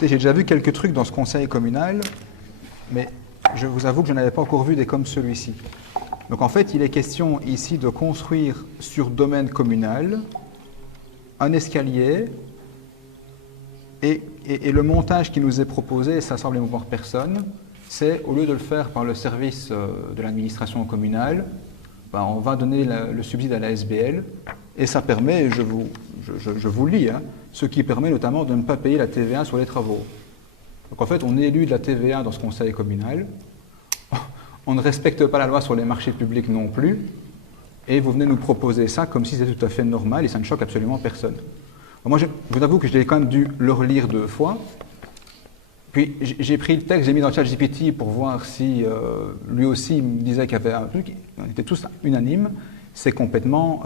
Écoutez, j'ai déjà vu quelques trucs dans ce conseil communal, mais je vous avoue que je n'avais pas encore vu des comme celui-ci. Donc en fait, il est question ici de construire sur domaine communal un escalier et le montage qui nous est proposé, et ça semble émouvoir personne, c'est au lieu de le faire par le service de l'administration communale, ben, on va donner le subside à la SBL et ça permet, je vous lis, hein, ce qui permet notamment de ne pas payer la TVA sur les travaux. Donc en fait, on est élu de la TVA dans ce conseil communal, on ne respecte pas la loi sur les marchés publics non plus, et vous venez nous proposer ça comme si c'était tout à fait normal et ça ne choque absolument personne. Moi, je vous avoue que j'ai quand même dû le relire 2 fois. Puis j'ai pris le texte, j'ai mis dans le chat GPT pour voir si lui aussi me disait qu'il y avait un truc. On était tous unanimes. C'est complètement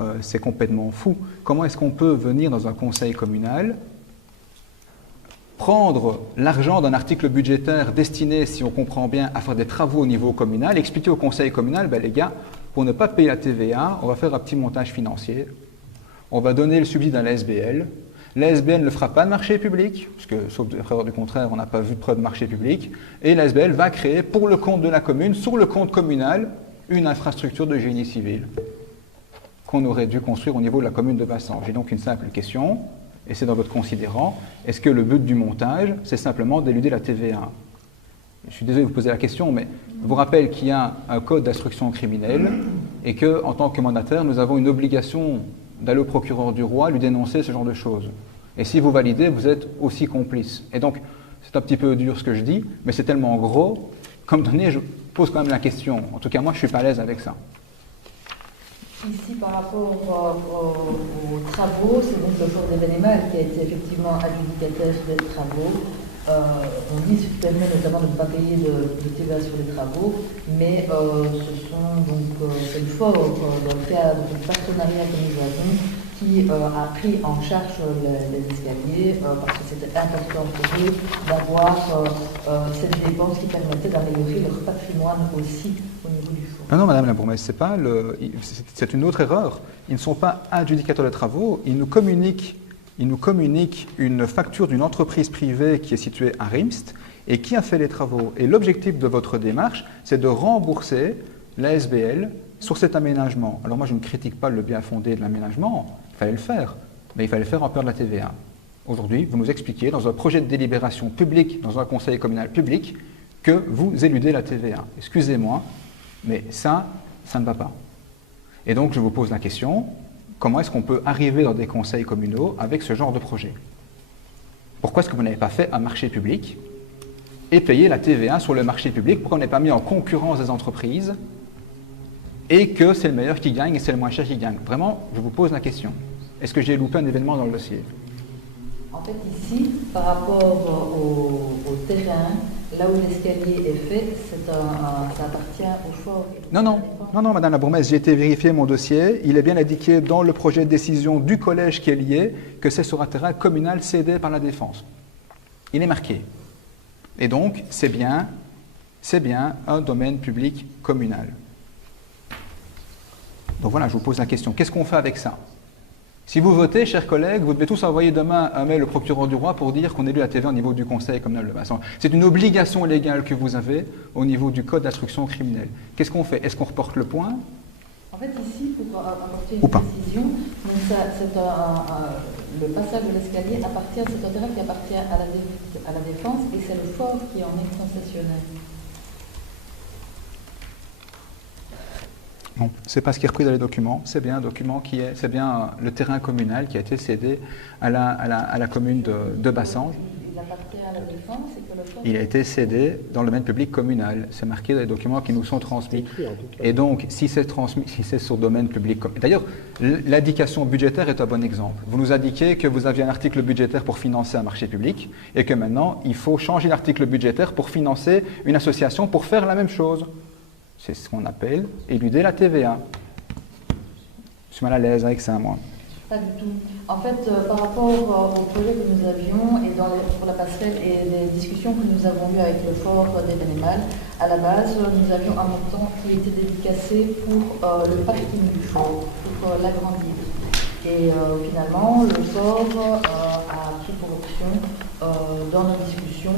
fou. Comment est-ce qu'on peut venir dans un conseil communal, prendre l'argent d'un article budgétaire destiné, si on comprend bien, à faire des travaux au niveau communal, expliquer au conseil communal, ben les gars, pour ne pas payer la TVA, on va faire un petit montage financier, on va donner le subside à la SBL. La SBL ne fera pas de marché public, parce que, sauf erreur du contraire, on n'a pas vu de preuve de marché public, et la SBL va créer, pour le compte de la commune, sur le compte communal, une infrastructure de génie civil qu'on aurait dû construire au niveau de la commune de Bassan. J'ai donc une simple question, et c'est dans votre considérant, est-ce que le but du montage, c'est simplement d'éluder la TVA? Je suis désolé de vous poser la question, mais je vous rappelle qu'il y a un code d'instruction criminelle et qu'en tant que mandataire, nous avons une obligation d'aller au procureur du roi, lui dénoncer ce genre de choses. Et si vous validez, vous êtes aussi complice. Et donc, c'est un petit peu dur ce que je dis, mais c'est tellement gros, comme donné, je pose quand même la question. En tout cas, moi, je ne suis pas à l'aise avec ça. Ici, par rapport aux travaux, c'est donc le fonds des Bénémales qui a été effectivement adjudicataire des travaux. On dit ce qui permet notamment de ne pas payer de TVA sur les travaux, mais c'est le fort dans le cadre du partenariat que nous avons qui a pris en charge les escaliers parce que c'était important pour eux d'avoir cette dépense qui permettait d'améliorer leur patrimoine aussi au niveau du fonds. Non, madame la bourgmestre, c'est une autre erreur. Ils ne sont pas adjudicateurs de travaux, ils nous communiquent une facture d'une entreprise privée qui est située à Rimst et qui a fait les travaux. Et l'objectif de votre démarche, c'est de rembourser la SBL sur cet aménagement. Alors moi, je ne critique pas le bien fondé de l'aménagement, il fallait le faire, mais il fallait le faire en peur de la TVA. Aujourd'hui, vous nous expliquez dans un projet de délibération publique, dans un conseil communal public, que vous éludez la TVA. Excusez-moi, mais ça ne va pas. Et donc, je vous pose la question, comment est-ce qu'on peut arriver dans des conseils communaux avec ce genre de projet? Pourquoi est-ce que vous n'avez pas fait un marché public et payé la TVA sur le marché public? Pourquoi on n'est pas mis en concurrence des entreprises et que c'est le meilleur qui gagne et c'est le moins cher qui gagne? Vraiment, je vous pose la question. Est-ce que j'ai loupé un événement dans le dossier? En fait, ici, par rapport au terrain, là où l'escalier est fait, ça appartient au fort. Non, madame la bourgmestre, j'ai été vérifier mon dossier. Il est bien indiqué dans le projet de décision du collège qui est lié que c'est sur un terrain communal cédé par la Défense. Il est marqué. Et donc, c'est bien un domaine public communal. Donc voilà, je vous pose la question. Qu'est-ce qu'on fait avec ça? Si vous votez, chers collègues, vous devez tous envoyer demain un mail au procureur du roi pour dire qu'on élu la TVA au niveau du conseil communal de Bassan. C'est une obligation légale que vous avez au niveau du code d'instruction criminelle. Qu'est-ce qu'on fait? Est-ce qu'on reporte le point? En fait, ici, pour apporter une précision, le passage de l'escalier appartient, c'est un terrain qui appartient à la Défense et c'est le fort qui en est concessionnaire. Non, c'est pas ce qui est repris dans les documents. C'est bien un document c'est bien le terrain communal qui a été cédé à la commune de Bassan. Il appartient à la Défense et que le fort... Il a été cédé dans le domaine public communal. C'est marqué dans les documents qui nous sont transmis. Et donc, si c'est sur domaine public communal... D'ailleurs, l'indication budgétaire est un bon exemple. Vous nous indiquez que vous aviez un article budgétaire pour financer un marché public et que maintenant, il faut changer l'article budgétaire pour financer une association pour faire la même chose. C'est ce qu'on appelle éluder la TVA. Je suis mal à l'aise avec ça, moi. Pas du tout. En fait, par rapport au projet que nous avions et pour la passerelle et les discussions que nous avons eues avec le fort des Bénémales, à la base, nous avions un montant qui était dédicacé pour le parking du fort, pour l'agrandir. Et finalement, le fort a pris pour option dans nos discussions,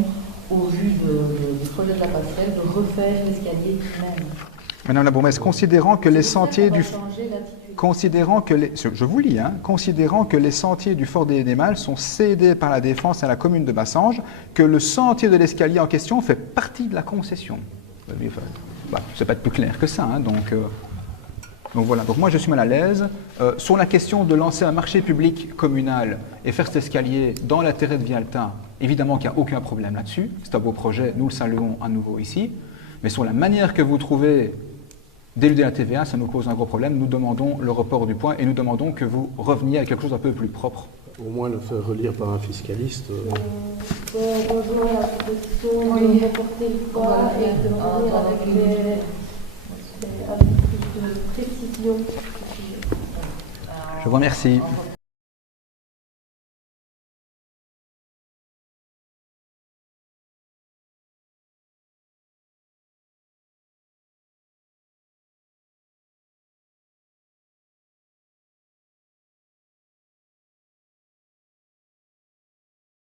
au vu du projet de la passerelle, de refaire l'escalier même. Madame la bourgmestre, considérant que les sentiers du... changer l'attitude. Considérant que les, je vous lis, considérant que les sentiers du Fort des Némales sont cédés par la Défense à la commune de Bassange, que le sentier de l'escalier en question fait partie de la concession. C'est pas plus clair que ça, donc voilà. Donc moi je suis mal à l'aise. Sur la question de lancer un marché public communal et faire cet escalier dans l'intérêt de Vialta, évidemment qu'il n'y a aucun problème là-dessus. C'est un beau projet, nous le saluons à nouveau ici. Mais sur la manière que vous trouvez d'éluder la TVA, ça nous cause un gros problème. Nous demandons le report du point et nous demandons que vous reveniez à quelque chose d'un peu plus propre. Au moins le faire relire par un fiscaliste. Rejoindre la proposition de reporter le poids et de revenir avec avec plus de précision. Je vous remercie.